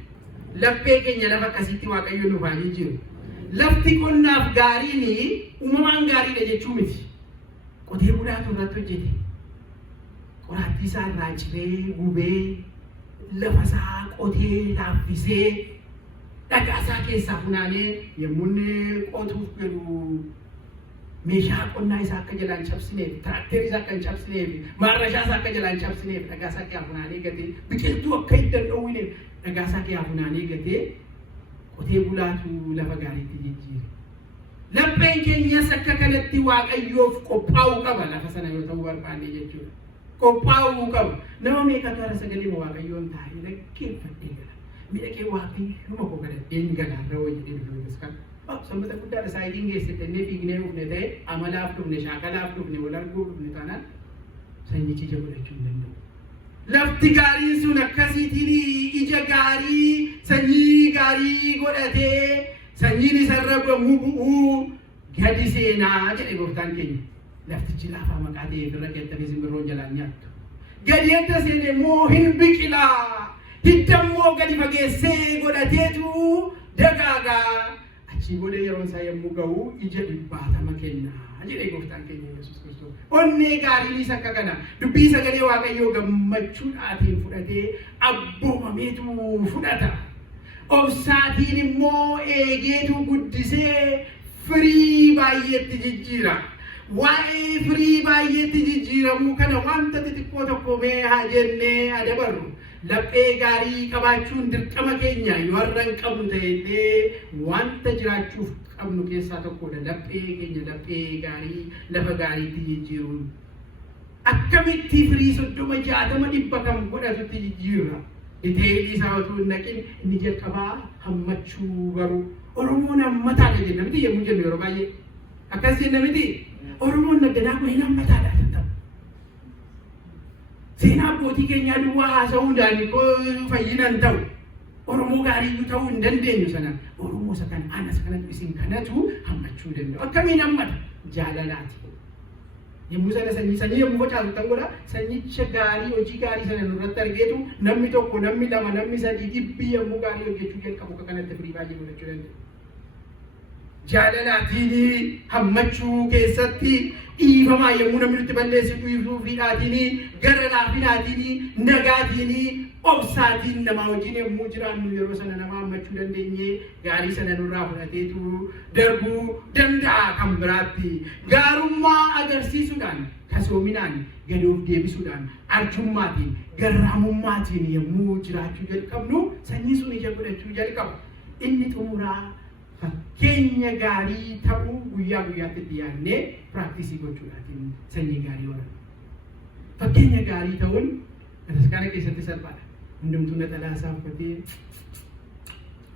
Laphee keenya lafa akkasiitti waaqayyo nuuf haa jijjiiru. Lafti qonnaaf gaariin uumamaan gaariidha jechuu miti. Qotee bulaatu irratti hojjete. Qoraattii isaa irraa ciree gubee lafa isaa qotee laaffisee dhagaa isaa keessaa funaanee yommuu inni qotuuf jedhu meeshaa qonnaa isaa akka jalaan cabsineef tiraakterii isaa akka hin cabsineef maarrashaa isaa akka jalaan cabsineef dhagaa isaa keessaa funaanee gatee biqiltuu akka hin danda'uuneef dhagaa isaa keessaa funaanee gatee qotee bulaatu lafa gaariitti jijjiire. Lapheen keenyas akka kanatti waaqayyoof qophaa'uu qaba lafa sana yoo ta'u barbaanne jechuudha. Qophaa'uu qaba. Nama meeqatu ara sagalee waaqayyoon taa'ee dhaggeeffadhee gala. Miidhagee waaqayyuma koo gadhadheen galaarra wajjin dhufnes kan. Sanbata guddaadha saayidiin geessite inni fiignee dhufne ta'e amalaaf dhufne shaakalaaf dhufne wal arguu dhufne taanaan sanyichi ija godhachuu hin danda'u. Lafti gaariin sun akkasiitiin ija gaarii sanyii gaarii godhatee sanyiin isarra bu'uu gadi seenaa jedhe gooftaan keenya. Laftichi laafaa maqaa ta'eef irra keettanii simbirroon jalaan nyaattu. Gadi edda seene immoo hin biqilaa. Hidda immoo gadi fageessee godhateetu dagaagaa. Achii booda yeroon isaa yommuu ga'u ija 70 kennaa jedhe gooftaan keenya Yesuus Kiristoos. Onnee gaariinis akka kana dubbii sagalee waaqayyoo gammachuudhaatiin fudhatee abboomameetu fudhata. Obsaatiin immoo eegeetu guddisee firii baay'eetti jijjiira. Waa'ee firii baay'eetti jijjiiramuu kana wanta xixiqqoo tokko mee haa jennee adabarru. Laphee gaarii qabaachuun dirqama keenya yoo har'a hin qabnu ta'ellee wanta jiraachuuf qabnu keessaa tokkodha. Laphee keenya laphee gaarii lafa gaariitti jijjiiruun. Akkamitti firii 30 60 100 kan godhatutti jijjiirra. Iteelli isaa otoo hin naqin inni jalqabaa hammachuu garuu Oromoon hammataadha jenna miti yommuu jennu yeroo baay'ee akkas jenna miti Oromoon nagdanaa kun hin hammataadha tattamu. Seenaa abbootii keenyaa duwwaa haasa'uudhaan fayyina hin ta'u. Oromoo gaarii ta'uu hin dandeenyu sana Oromoo isa kan anas kanatu isin kanatu hammachuu danda'u. Akkamiin hammata? Jaalalaati. Yommuu sana sanyii yommuu facaasu ta'uu godha sanyicha gaarii hojii gaarii sana nurratti argeetu namni tokko namni lama namni sadii dhibbi yommuu gaarii hojjechuu jalqabu akka kanatti firii baay'ee godhachuu danda'u. Jaalalaatiin hammachuu keessatti dhiifamaa yommuu namni nutti balleessu dhiifuu fiidhaatiin gara laafinaatiin nagaatiin obsaatiin nama wajjin yommuu jiraannu yeroo sana nama hammachuu dandeenye gaarii sana nurraa fudhateetu darbuu danda'a kan biraatti gaarummaa agarsiisuudhaan kasoominaan gadoof deebisuudhaan arjummaatiin garraamummaatiin yommuu jiraachuu jalqabnu sanyii sun ija godhachuu jalqaba. Inni xumuraa fakkeenya gaarii ta'uu guyyaa guyyaatti dhiyaannee piraaktisii gochuudhaatiin sanyii gaarii horanna. Fakkeenya gaarii ta'uun bataskaana keessatti salphaadha. Hundumtuu naxalaa isaa uffatee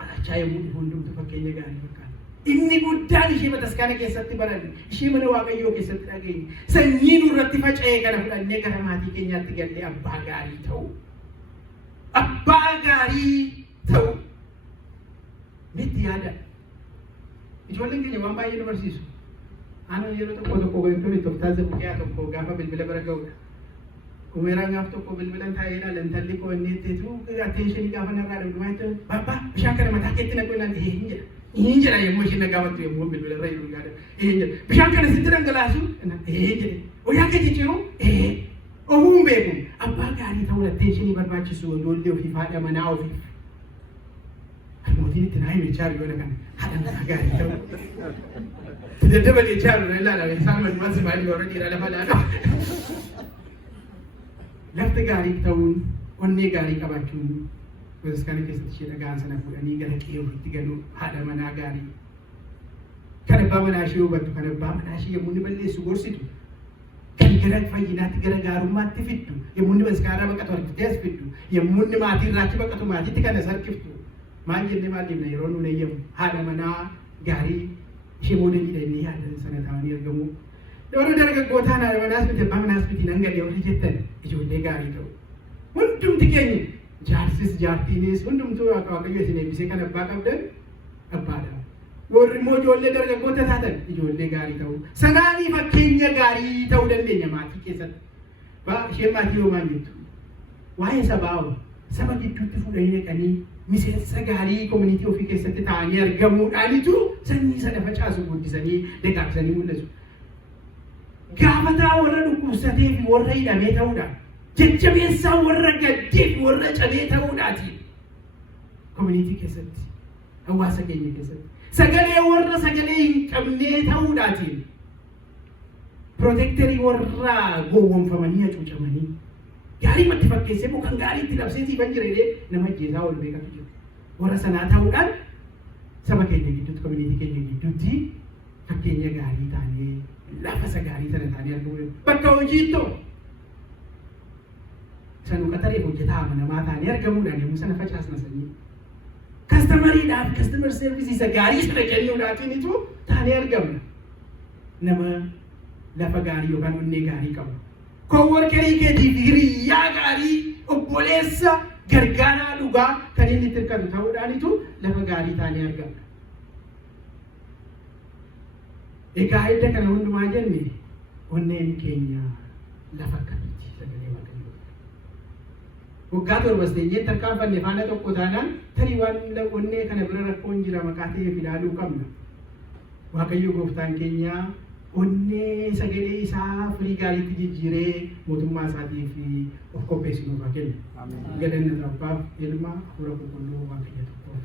alachaa yommuu dhufu hundumtuu fakkeenya gaarii fakkaata. Inni guddaan ishee bataskaana keessatti baranne, ishee mana Waaqayyoo keessatti dhageenye, sanyii nurratti faca'ee kana fudhannee gara maatii keenyaatti gallee abbaa gaarii ta'u. Abbaa gaarii ta'u. Miti yaada. Ijoolleen keenya waan baay'ee nu barsiisu. Ana yeroo tokko wantoonni tooftaa zabuqiyaa tokko gaafa bilbila bira ga'udha. Umeeraan gaaf tokko bilbilan taa'ee ilaalan talli koo inni itteetu attention gaafa narraa dhabdu waan ta'eef babbaa bishaan kana mataa keetti naquu ilaalte hin jedha. Hin jedha yommuu isheen na gaafattu yommuu bilbila irra jiru gaadha. Hin jedha. Bishaan kana sitti dhangalaasu hin jedhe. Wayyaa kee jijjiiru ofuun beeku. Abbaa gaarii ta'uun attentionii barbaachisu ijoollee ofii haadha manaa ofii. Mootiin itti naa himechaa jiru yoo kana haadha manaa gaarii ta'u. Daddabalee jaaru na ilaala isaan malumaas maalii warra dhiiraa lafa laala. Lafti gaarii ta'uun onnee gaarii qabaachuun bataskaana keessatti ishee dhagaan sana fuudhanii gara qe'ee ofiitti galuu haadha manaa gaarii. Kan abbaa manaa ishee hubattu kan abbaa manaa ishee yommuu inni balleessu gorsitu. Kan gara fayyinaatti gara gaarummaatti fiddu yommuu inni bataskaanaa baqatu harkiftee as fiddu yommuu inni maatii irraachi baqatu maatiitti kan as harkiftu. Maal jennee maal deemna yeroo nuun eeyyamu haadha manaa gaarii ishee moodeliidha inni yaaddan sana ta'anii argamu. Yeroo dargaggootaan haadha manaas miti abbaa manaas miti nan galee warri jettan ijoollee gaarii ta'u. Hundumti keenya jaarsis jaartiinis hundumtuu Waaqayyo isin eebbisee kan abbaa qabdan abbaadha. Warri immoo ijoollee dargaggoota taatan ijoollee gaarii ta'u. Sanaanii fakkeenya gaarii ta'uu dandeenya maatii keessatti. Isheen maatii yoo maal jettu? Waa'ee sabaa saba gidduutti fuudhanii dhaqanii miseensa gaarii koominiitii ofii keessatti taa'anii argamuudhaanitu sanyii sana facaasu guddisanii dagaagsanii mul'isu. Gaafataa warra dhukkubsatee fi warra hidhamee ta'uudhaan jajjabeessaa warra gaddee fi warra cabee ta'uudhaati. Koominiitii keessatti hawaasa keenya keessatti sagalee warra sagalee hin qabnee ta'uudhaatiin pirootektarii warra gowwoomfamanii hacuucamanii gaarii matti fakkeessee moo kan gaarii itti labsee siifan jireedhee nama ajjeesaa ol beekatu jiru. Warra sanaa ta'uudhaan saba keenya gidduutti koominiitii keenya gidduutti fakkeenya gaarii taanee lafa isa gaarii sana taanee argamu. Bakka hojiittoo sanuu qaxareef hojjetaa amanamaa taanee argamuudhaan yommuu sana facaasna sanyii. Kastamariidhaaf kastamar seervisii isa gaarii sana kennuudhaafinitu taanee argamna. Nama lafa gaarii yookaan onnee gaarii qabu. Koowwarkerii keetiif hiriyyaa gaarii obboleessa gargaaraa dhugaa kan inni itti hirkatu ta'uudhaanitu lafa gaarii taanee argamna. Egaa edda kana hundumaa jenne onneen keenya lafa akkamitti sagalee Waaqayyoo. Waggaa torbas teenyee tarkaanfanne faana tokko taanaan tarii waan onnee kana bira rakkoon jira maqaa ta'eef ilaaluu qabna. Waaqayyo gooftaan keenya onnee sagalee isaa firii gaariitti jijjiiree mootummaa isaatiif of qopheessuuf haa kennu. Galanni Abbaaf Ilma Hafuura Qulqulluu Waaqayyo tokkoof.